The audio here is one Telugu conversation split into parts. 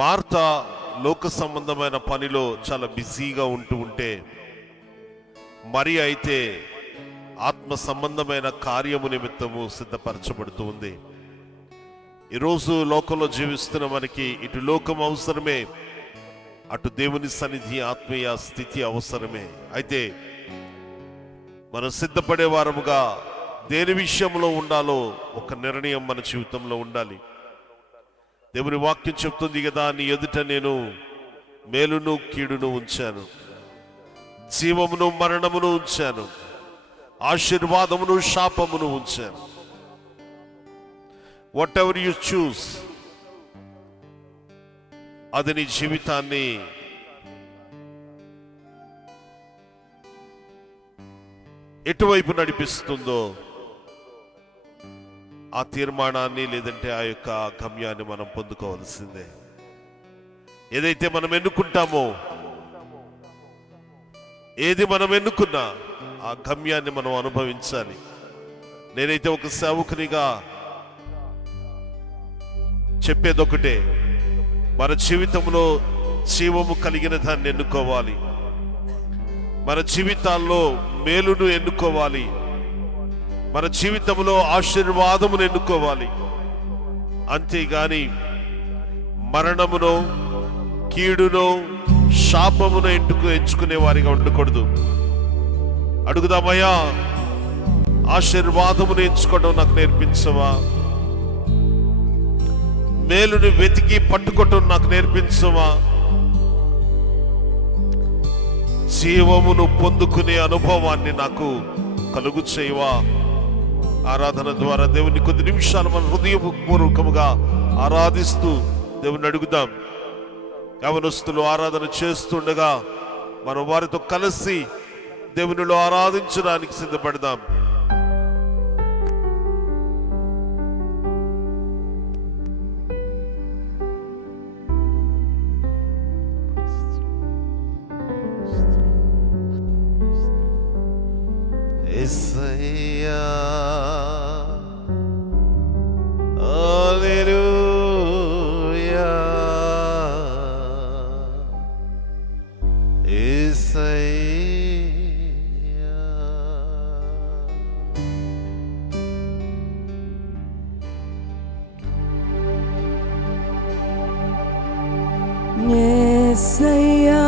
మార్తా లోక సంబంధమైన పనిలో చాలా బిజీగా ఉంటే మరి అయితే ఆత్మ సంబంధమైన కార్యము నిమిత్తము సిద్ధపరచబడుతూ ఉంది. ఈరోజు లోకంలో జీవిస్తున్న మనకి ఇటు లోకం అవసరమే, అటు దేవుని సన్నిధి ఆత్మీయ స్థితి అవసరమే. అయితే మనం సిద్ధపడే వారముగా దేని విషయంలో ఉండాలో ఒక నిర్ణయం మన జీవితంలో ఉండాలి. దేవుని వాక్యం చెప్తుంది కదా, నీ ఎదుట నేను మేలును కీడును ఉంచాను, జీవమును మరణమును ఉంచాను, ఆశీర్వాదమును శాపమును ఉంచాను. వాట్ ఎవర్ యు చూస్, అది నీ జీవితాన్ని ఎటువైపు నడిపిస్తుందో ఆ తీర్మానాన్ని లేదంటే ఆ యొక్క గమ్యాన్ని మనం పొందుకోవాల్సిందే. ఏదైతే మనం ఎన్నుకుంటామో, ఏది మనం ఎన్నుకున్నా ఆ గమ్యాన్ని మనం అనుభవించాలి. నేనైతే ఒక సేవకునిగా చెప్పేదొకటే, మన జీవితంలో జీవము కలిగిన దాన్ని ఎన్నుకోవాలి, మన జీవితాల్లో మేలును ఎన్నుకోవాలి, మన జీవితంలో ఆశీర్వాదమును ఎన్నుకోవాలి. అంతేగాని మరణమును కీడును శాపమును ఎంచుకునే వారిగా ఉండకూడదు. అడుగుదామయ్యా, ఆశీర్వాదమును ఎంచుకోవడం నాకు నేర్పించవా, మేలుని వెతికి పట్టుకోవటం నాకు నేర్పించవా, జీవమును పొందుకునే అనుభవాన్ని నాకు కలుగు చేయవా. ఆరాధన ద్వారా దేవుని కొద్ది నిమిషాలు మన హృదయపూర్వకముగా ఆరాధిస్తూ దేవుని అడుగుదాం. యవనస్తులు ఆరాధన చేస్తుండగా మనం వారితో కలిసి దేవునిలో ఆరాధించడానికి సిద్ధపడదాం. యేసయ్యా హల్లెలూయా, యేసయ్యా. యేసయ్యా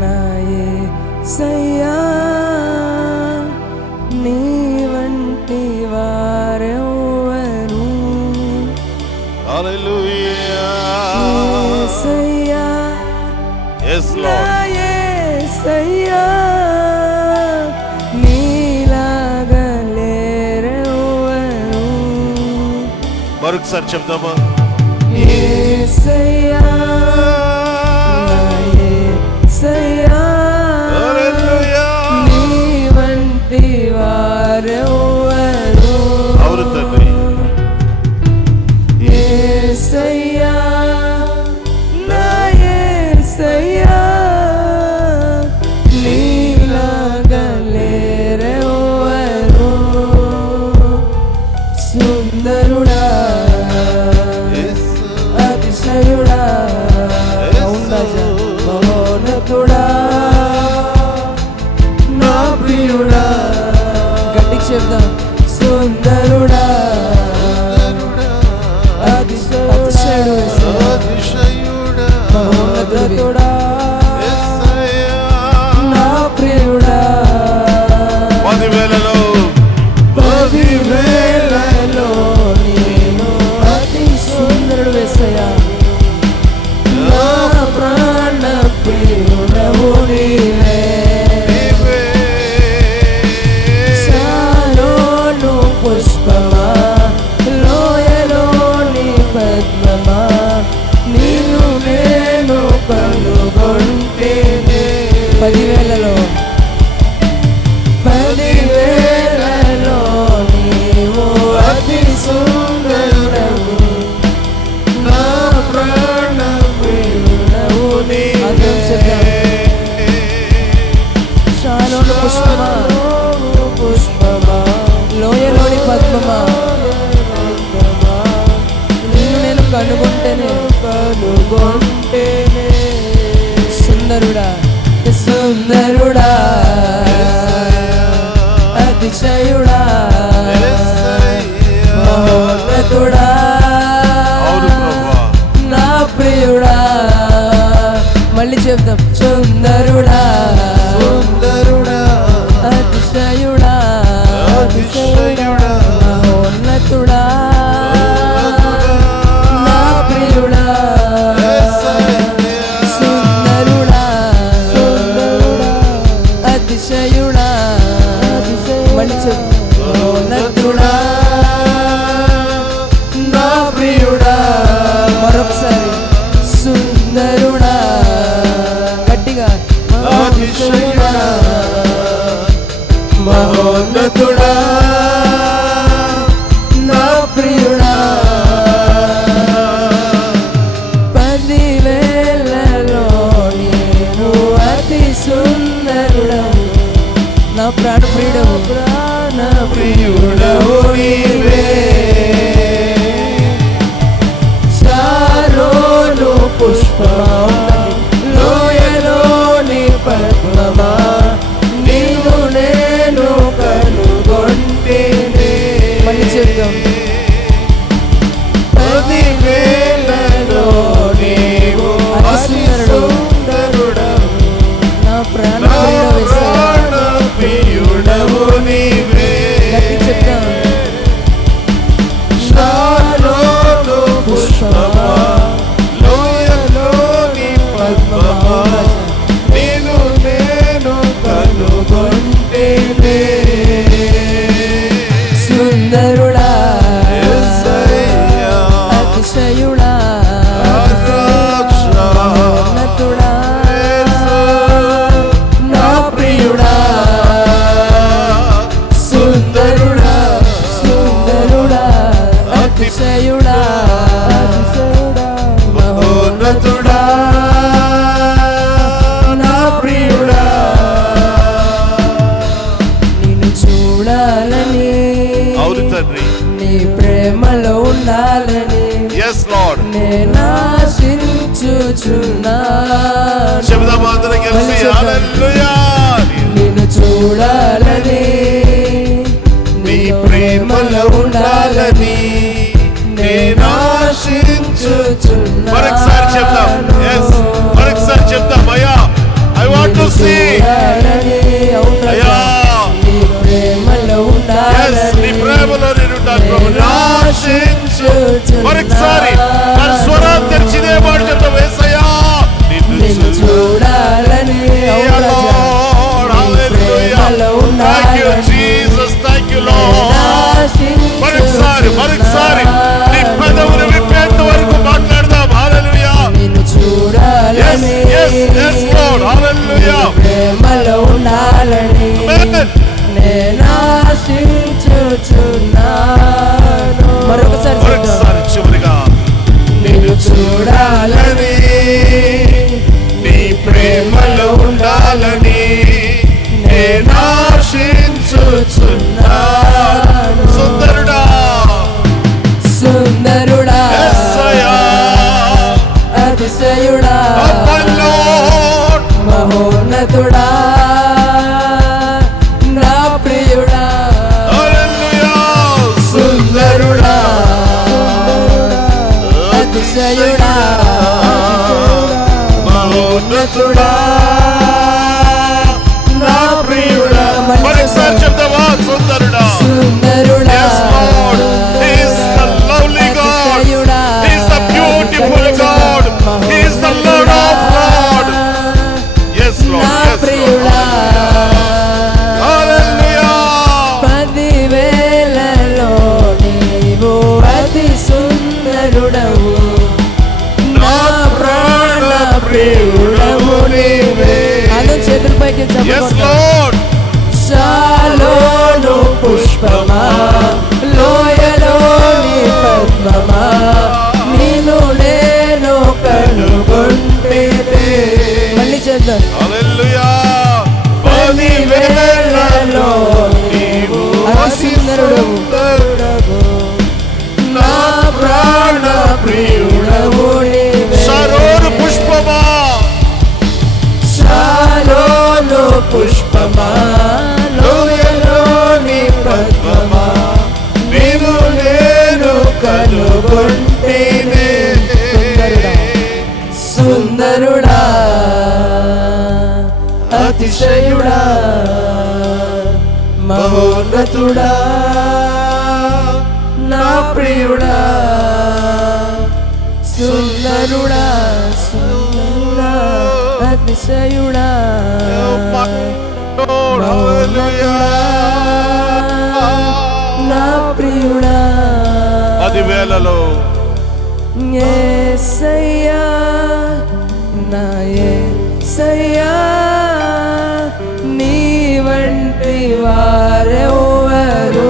నా యేసయ్యా, నీ వంటి వారెవరు. హల్లెలూయా, యేసయ్యా yes నా Lord, యేసయ్యా, నీలాగా లేరెవరు. మరొకసారి చెప్దామా? యేసయ్యా నా యేసయ్యా, హల్లెలూయా, నీ వంటి వారెవరు. అవును తండ్రి. యేసయ్యా నా యేసయ్యా, నీలాగా లేరెవరు. సుందరుడా, అతిశయుడా, మహోన్నతుడా, నా ప్రియుడా. గట్టికి చెప్దాం. సుందరుడా, అతిశయుడు, మహోన్నతుడా, నా ప్రియుడా. 10,000లో నేను అతి సుందరుడు యేసయ్యా, నా ప్రాణ ప్రియుడవు నీవే. శాలోను పుష్పమా, లోయలోని పద్మమా, నిన్ను నేను కనుగొంటేనే. 10,000లో నీవు అతి సుందరుడవు, నా ప్రాణ ప్రియుడవు నీవే. శాలోను పుష్పమా, లోయలోని పద్మమా, నిన్ను నేను కనుగొంటేనే సుందరుడా సుందరుడా అతిశయుడా మహోన్నతుడా నా ప్రియుడా. మళ్ళీ చెప్తాం. సుందరుడా సుందరుడా అతిశయుడా అతిశయుడా మహోన్నతుడా నా ప్రియుడా. సుందరుడా అతిశయుడా మళ్ళీ చెప్తాం. మహోన్నతుడా నా ప్రియుడా. మరొకసారి. సుందరుడా గట్టిగా. అతిశయుడా మహోన్నతుడా నా ప్రియుడా. 10,000లో నేను అతి సుందరుడవు. నా ప్రాణ ప్రియుడవు. ప్రాణ ప్రియుడవు నీవే. సారోను పుష్పమా లోయలోని పద్మమా నీవు నేను కనుగొంటేనే. మళ్ళీ చెప్తాం. 10,000లో నీవు అతి సుందరుడవు. నా ప్రాణ నా ప్రాణ ప్రియుడవు నీవే. గట్టి చెప్తాం. సారోను పుష్పమా లోయలోని పద్మమా నీవు నేను కనుగొంటేనే. సుందరుడా యేసయ్యా అతిశయుడా రక్ష మహోన్నతుడా నా ప్రియుడా. సుందరుడా సుందరుడా అతిశయుడా మహోన్నతుడా నా ప్రియుడా. నిన్ను చూడాలని అవును తండ్రి. నీ ప్రేమలో ఉండాలని ఎస్ లార్డ్. నేను ఆశించుచున్నా. శబ్దం అందరం కలిసి హల్లెలూయా. నిన్ను చూడాలని నీ ప్రేమలో ఉండాలని నేను ఆశించుచున్నా. మరొకసారి చెప్దాం. ఎస్ మరొకసారి చెప్దాం. అయ్యా ఐ వాంట్ టు సీ. అయ్యా నీ ప్రేమలో ఎస్ నీ ప్రేమలో నేను ఉంటాను ప్రభు. మరొకసారి నా స్వరం తెరిచిదే మాట చెప్తాం. యేసయ్యా నిన్ను చూడాలని thank you Jesus. Thank you lord. మరొకసారి నీ పెదవులు విప్పేంత వరకు మాట్లాడదాం. హల్లెలూయా. నిన్ను చూడాలని yes Lord. హల్లెలూయా. ప్రేమలో ఉండాలని Amen. నేను ఆశించుచున్నాను. మరొకసారి చివరిగా నిన్ను చూడాలని నీ ప్రేమలో ఉండాలని నేను ఆశించుచున్నాను. సుందరుడా సుందరుడా యేసయ్యా అతిశయుడా my Lord. మహోన్నతుడా నా ప్రియుడా. హల్లెలూయా. సుందరుడా అతిశయుడా మహోన్నతుడా నా ప్రియుడా. మరొకసారి చెప్తావా? సుందరుడా. సుందరుడా Yes, Lord. He is the lovely God. He is the beautiful God. He is the Lord of Lords. Yes, Lord. నా Yes, Lord. ప్రియుడా. Hallelujah. 10,000లో నీవు అతి సుందరుడవు. నా ప్రాణ ప్రియుడవు నీవే. అందరూ చేతులు పైకి Yes, చెప్పుకుందాం. Lord. శాలోను పుష్పమా లోయలోని పద్మమా నిన్ను నేను కనుగొంటేనే. మళ్ళీ చేద్దాం. Hallelujah. 10,000లో నీవు అతి సుందరుడవు. నా ప్రాణ ప్రియుడవు అతిశయుడా మహోన్నతుడా నా ప్రియుడా సుందరుడా సుందరుడా అతిశయుడా మహోన్నతుడా నా ప్రియుడా 10,000లో యేసయ్యా నా యేసయ్యా నీ వంటి వారెవరు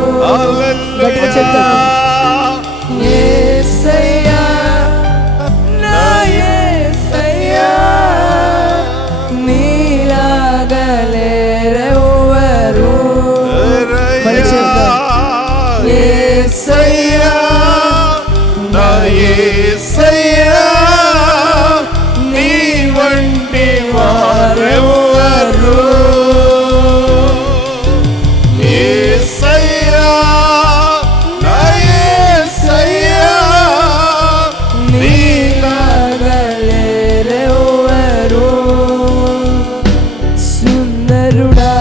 గట్టిగా చెప్తాను యేసయ్యా నా యేసయ్యా నీలాగా లేరెవరు మళ్ళీ చెప్తాను యేసయ్యా నా యేసయ్యా నీ వంటి వారెవరు యేసయ్యా నా యేసయ్యా నీలాగా లేరెవరు సుందరుడా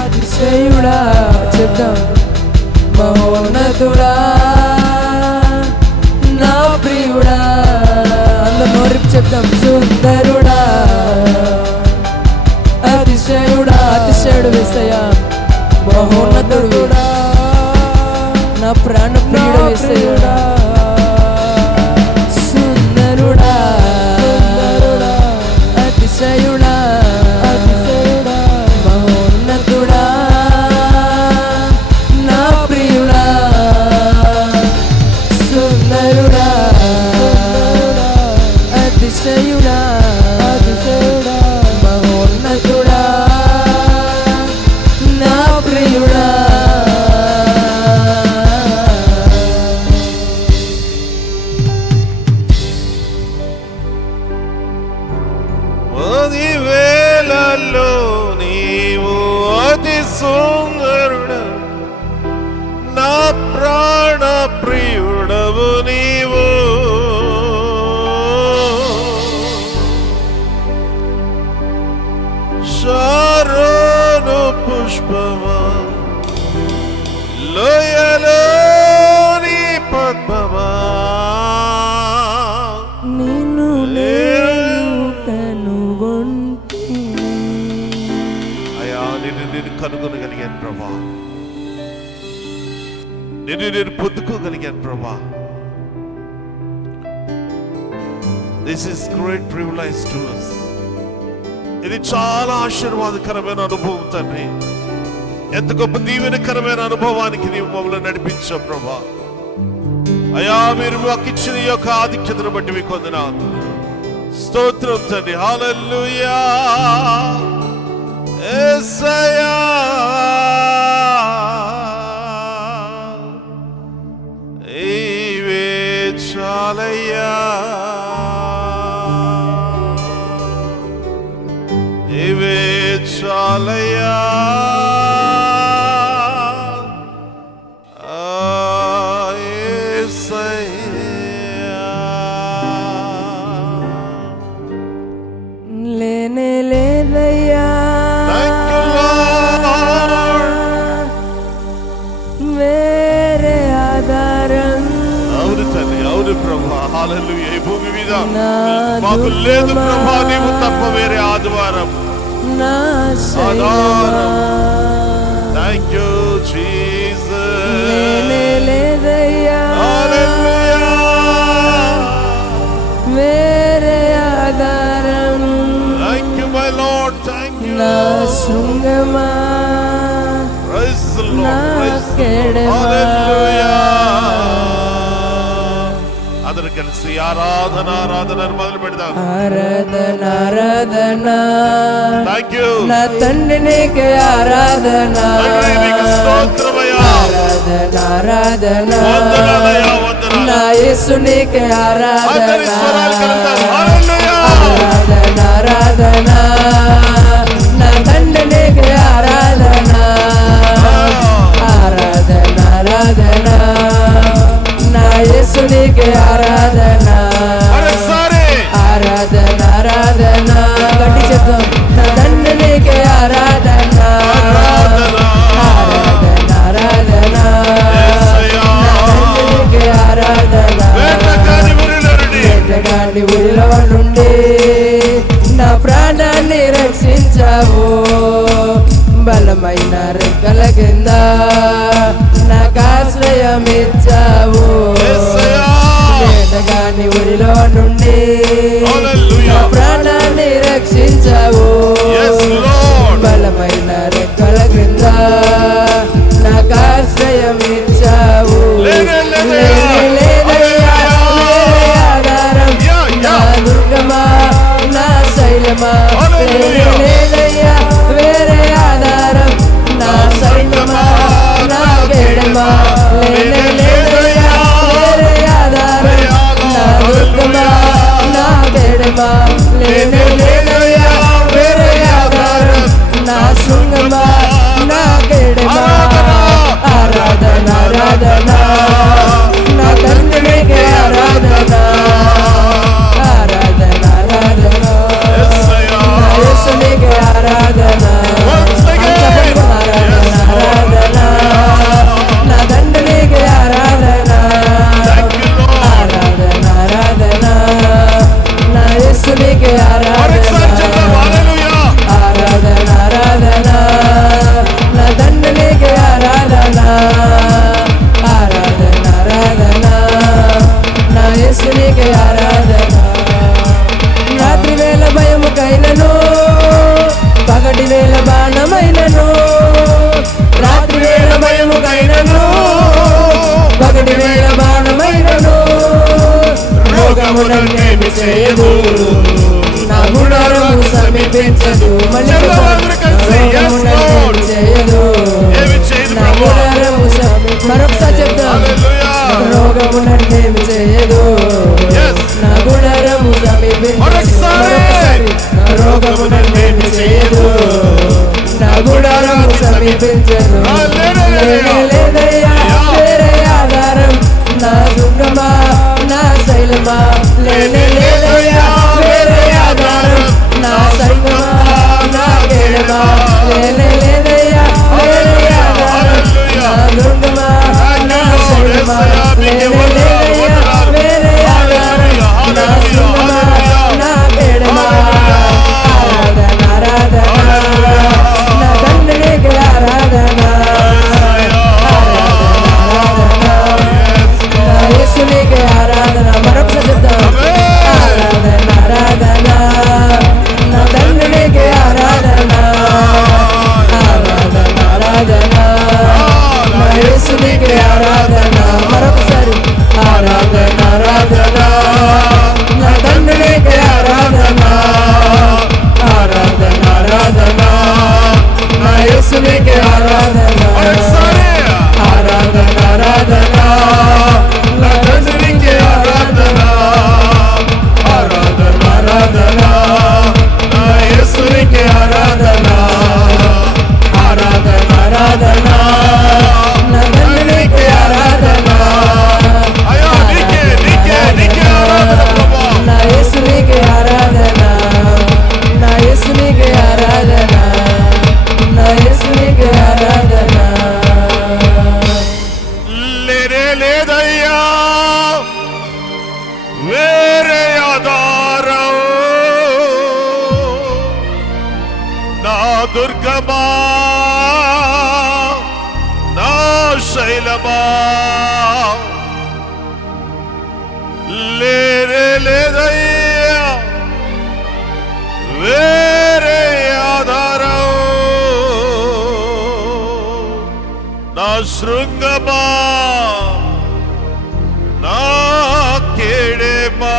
అతిశయుడా చెప్తాం మహోన్నతుడా నా ప్రియుడా అందరూ నోరిపి చెప్తాం సుందరుడా అతిశయుడా అతిశయుడు యేసయ్యా మహోన్నతుడు నా ప్రాణ ప్రియుడు యేసయ్యా సుందరుడా అతిశయుడా మహోన్నతుడా నా ప్రియుడా సుందరుడా అతిశయుడా మహోన్నతుడా నా ప్రియుడా పదివేలలో నీవు అతి సుందరుడు నా ప్రాణ ప్రియుడవు నీవు శారోను పుష్పమా లోయలోని పద్మమా నిన్ను నేను కనుగొంటి అయ్యా నేను కనుగొనగలిగాను ప్రభా నేను పొందుకోగలిగాను ప్రభా this is great privilege to us ఇది చాలా ఆశీర్వాదకరమైన అనుభవం తండ్రి ఎంత గొప్ప దీవెనకరమైన అనుభవానికి నీవు మమ్మల్ని నడిపించావు ప్రభా అయ్యా మీరు మాకు ఇచ్చిన ఈ యొక్క ఆధిక్యతను బట్టి మీకు వందనాలు స్తోత్రం తండ్రి హల్లెలూయా యేసయ్యా ఈవే చాలయ్యా ఈవే చాలయ్యా లేనే లేదయ్యా వేరే ఆధారం అవును తల్లి అవును ప్రభా హల్లెలూయా ఈ భూమి మీద మాకు లేదు ప్రభా నీవు తప్ప వేరే ఆధారం నా ఆధారం థ్యాంక్ యూ జీసస్ లేనే లేదయ్యా హల్లెలూయా వేరే ఆధారం thank you my lord thank you నా శృంగమా ప్రైజ్ ది నా లార్డ్ ప్రైజ్ కేడమా హల్లెలూయా అందరూ కలిసి ఆరాధన మొదలు పెడదాం ఆరాధన ఆరాధన థ్యాంక్ యూ నా తండ్రి నీకే ఆరాధన తండ్రి నీకు స్తోత్రమయ్యా ఆరాధన ఆరాధన వందనాలయ్యా వందనాలు నా యేసు నీకే అందరి స్వరాలు కలుద్దాం ఆరాధన హల్లెలూయా ఆరాధన ఆరాధన నా తండ్రి నీకే ఆరాధన ఆరాధన ఆరాధన నా యేసు నీకే ఆరాధన మరొకసారి ఆరాధన ఆరాధన గట్టి చెప్తాం వేటగాని ఊరిలో నుండి వేటగాని ఊరిలో నుండి నా ప్రాణాన్ని రక్షించావు. బలమైన రెక్కల కింద నాకు ఆశ్రయం ఇచ్చావు. యేసయ్యా. వేటగాని ఊరిలో నుండి హల్లెలూయా. నా ప్రాణాన్ని రక్షించావు. Yes, Lord. బలమైన రెక్కల కింద నాకు ఆశ్రయం ఇచ్చావు. లేదయ్యా. లేదయ్యా, వేరే ఆధారం నా దుర్గమా నా శైలమా. హల్లెలూయా. లేదయ్యా, వేరే ఆధారం నా శైలమా నా గేడమా. లేదయ్యా, వేరే ఆధారం నా దుర్గమా నా గేడమా. లేదయ్యా, వేరే ఆధారం నా శృంగమా నా గేడమా. ఆరాధన ఆరాధన నా తండ్రికి ఆరాధన. ఆరాధన ఆరాధన యేసయ్యా. నా యేసునికి ఆరాధన. Once again. ఆరాధన ఆరాధన నా తండ్రికి ఆరాధన. Thank you, Lord. ఆరాధన ఆరాధన నా యేసునికి మరొకసారి చెప్దాం. ఆరాధన. హల్లెలూయా. ఆరాధన ఆరాధన నా తండ్రికి ఆరాధన. ఆరాధన ఆరాధన నా యేసునికి ఆరాధన. రాత్రి వేళ భయముకైనను పగటి వేళ బాణమైనను. రాత్రి వేళ భయముకైనను పగటి వేళ బాణమైనను. రోగమునన్నేమి చేయదు, నా గుడారము సమీపించదు. మళ్ళీ చెల్లెలందరూ కలిసి, yes, Lord. చేయదు, ఏమి చేయదు నా ప్రభువా. గుడారము మరొకసారి చెప్తాం. హల్లెలూయా. రోగము నన్నేమి చేయదు, Yes. నా గుడారము సమీపించదు. మరొకసారి. నా రోగము నన్నేమి చేయదు, నా గుడారము సమీపించదు. హల్లెలూయా. లేదయ్యా, వేరే ఆధారం నా దుర్గమా నా శైలమా. లేదయ్యా, వేరే ఆధారం నా శైలమా నా గేడమా. లేదయ్యా, వేరే ఆధారం నా దుర్గమా నా శైలమా. లేదయ్యా, వేరే ఆధారం నా శైలమా నా గేడమా. ఆరాధన ఆరాధన నా తండ్రికి ఆరాధన. నా యేసునికి ఆరాధన. మరొకసారి చెప్తాం. ఆరాధన ఆరాధన నా తండ్రికి ఆరాధన. ఆరాధన ఆరాధన నా యేసునికి ఆరాధన. మరొకసారి. ఆరాధన ఆరాధన నా తండ్రికి ఆరాధన. ఆరాధన ఆరాధన నా యేసునికి ఆరాధన. మరొకసారి. ఆరాధన ఆరాధన నా తండ్రికి ఆరాధన. ఆరాధన ఆరాధన నా యేసునికి ఆరాధన. ఆరాధన ఆరాధన నా తండ్రికి ఆరాధన. అయ్యా, నీకే ఆరాధన ప్రభువా. నా యేసునికి ఆరాధన. నా యేసునికి ఆరాధన. నా యేసునికి ఆరాధన. లేదయ్యా, వేరే ఆధారం నా దుర్గమా నా శైలమా. లేదయ్యా, వేరే ఆధారం నా శృంగమా నా కేడేమా.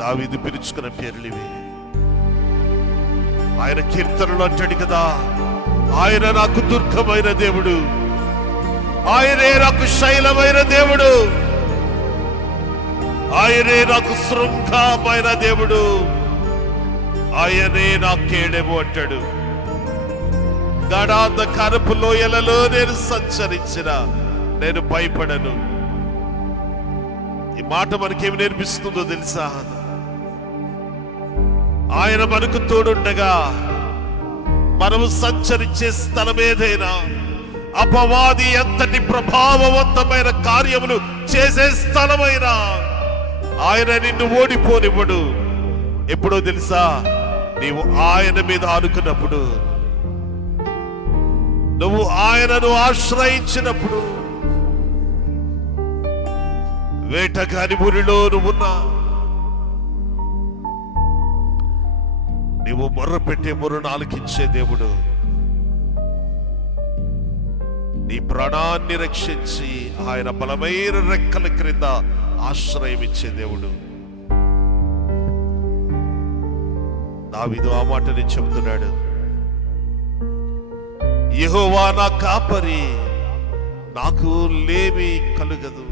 దావీదు పిలుచుకున్న పేర్లివి. ఆయన కీర్తనలు అంటాడు కదా, ఆయన నాకు దుర్గమైన దేవుడు, ఆయనే నాకు శైలమైన దేవుడు, ఆయనే నాకు శృంగమైన దేవుడు, ఆయనే నా కేడెము అంటాడు. గాఢాంధకారపు లోయలలో నేను సంచరించిన నేను భయపడను. ఈ మాట మనకేమి నేర్పిస్తుందో తెలుసా? ఆయన మనకు తోడుండగా మనము సంచరించే స్థలం ఏదైనా అపవాది ఎంతటి ప్రభావవంతమైన కార్యములు చేసే స్థలమైన ఆయన నిన్ను ఓడిపోనివ్వడు. ఎప్పుడో తెలుసా? నీవు ఆయన మీద ఆనుకున్నప్పుడు, నువ్వు ఆయనను ఆశ్రయించినప్పుడు. వేటగాని ఊరిలో నువ్వున్నా, నీవు మొర్ర పెట్టే మొర్రను ఆలకించే దేవుడు, నీ ప్రాణాన్ని రక్షించి ఆయన బలమైన రెక్కల క్రింద ఆశ్రయం ఇచ్చే దేవుడు. దావీదు ఆ మాటని చెబుతున్నాడు, యెహోవా నా కాపరి, నాకు లేమి కలుగదు.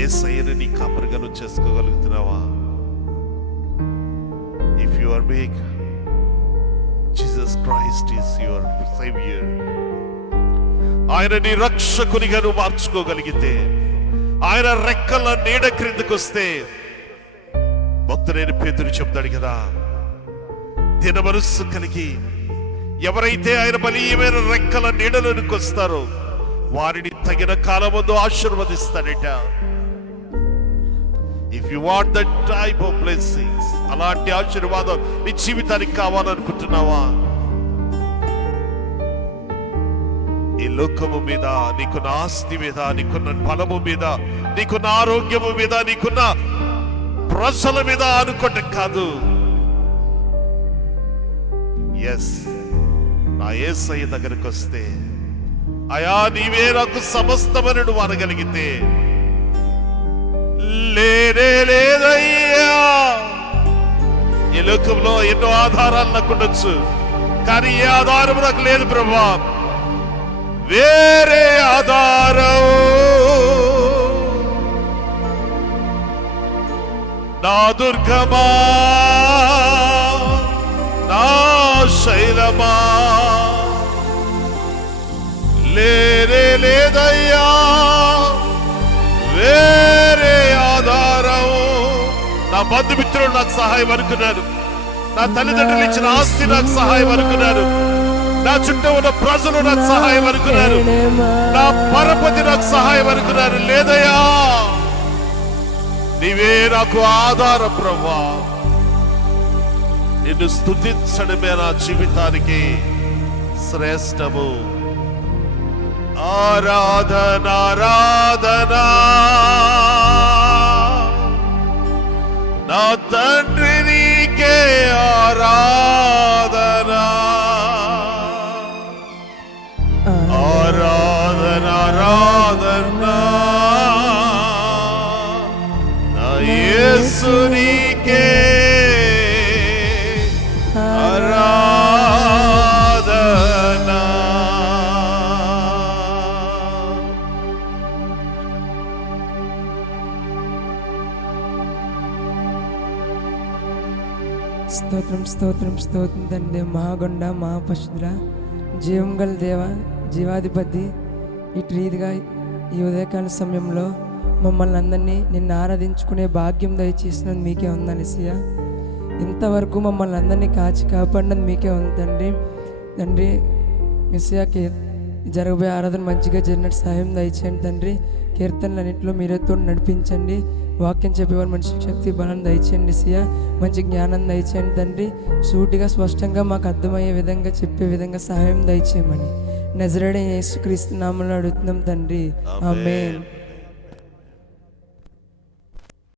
యేసయ్యను నీ కాపరిగా నువ్వు చేసుకోగలుగుతున్నావా? If you are make Jesus Christ is your saviour, ఆయన నీ రక్షకునిగా నువ్వు మార్చుకోగలిగితే, ఆయన రెక్కల నీడ క్రిందకు వస్తే, భక్తుడైన పేతురు చెప్తాడు కదా, దిన మనస్సు కలిగి ఎవరైతే ఆయన బలీయమైన రెక్కల నీడలోనికి వస్తారో వారిని తగిన కాలమందు ఆశీర్వదిస్తాడట. If you want that type of blessings, అలాంటి ఆశీర్వాదం నీ జీవితానికి కావాలనుకుంటున్నావా? ఈ లోకము మీద, నీకున్న ఆస్తి మీద, నీకున్న బలము మీద, నీకున్న ఆరోగ్యము మీద, నీకున్న ప్రజల మీద అనుకోవటం కాదు. ఎస్, నా యేసయ్య దగ్గరకు వస్తే, అయా నీవే నాకు సమస్తమని నువ్వు అనగలిగితే, లేనే లేదయ్యా. ఈ లోకంలో ఎన్నో ఆధారాలు నాకు ఉండొచ్చు, కానీ ఏ ఆధారం నాకు లేదు ప్రభా. వేరే ఆధారం నా దుర్గమా, నా శైలమా, లేనే లేదయ్యా వేరే ఆధారం. నా బంధుమిత్రులు నాకు సహాయం అనుకున్నాను, నా తల్లిదండ్రులు ఇచ్చిన ఆస్తి నాకు సహాయం అనుకున్నాను, నా చుట్టూ ఉన్న ప్రజలు నాకు సహాయం అనుకున్నారు, నా పరపతి నాకు సహాయం అనుకున్నారు. లేదయ్యా, నీవే నాకు ఆధారం ప్రభా. నిన్ను స్తుతించడమే నా జీవితానికి శ్రేష్టము. ఆరాధన ఆరాధన నా తండ్రి నీకే ఆరాధన. ఆరాధన ఆరాధన నా యేసు నీకే ఆరాధన. స్తోత్రం స్తోత్రం స్తోత్రం తండ్రి, మహాగొండ మహాపశుద్ర, జీవం గల దేవ, జీవాధిపతి. ఇటు రీతిగా ఈ ఉదయకాల సమయంలో మమ్మల్ని అందరినీ నిన్ను ఆరాధించుకునే భాగ్యం దయచేసినది మీకే ఉందని సియా. ఇంతవరకు మమ్మల్ని అందరినీ కాచి కాపాడినది మీకే ఉంది తండ్రి. తండ్రి ఎస్యాకి జరగబోయే ఆరాధన మంచిగా జరిగినట్టు సహాయం దయచేయండి తండ్రి. కీర్తనలన్నింటిలో మీరేతో నడిపించండి. వాక్యం చెప్పేవారు మంచి శక్తి బలం దయచేయండి సియా. మంచి జ్ఞానం దయచేయండి తండ్రి. సూటిగా స్పష్టంగా మాకు అర్థమయ్యే విధంగా చెప్పే విధంగా సహాయం దయచేయమని నజరేయుడైన యేసుక్రీస్తు నామములో అడుగుతున్నాం తండ్రి. ఆమేన్.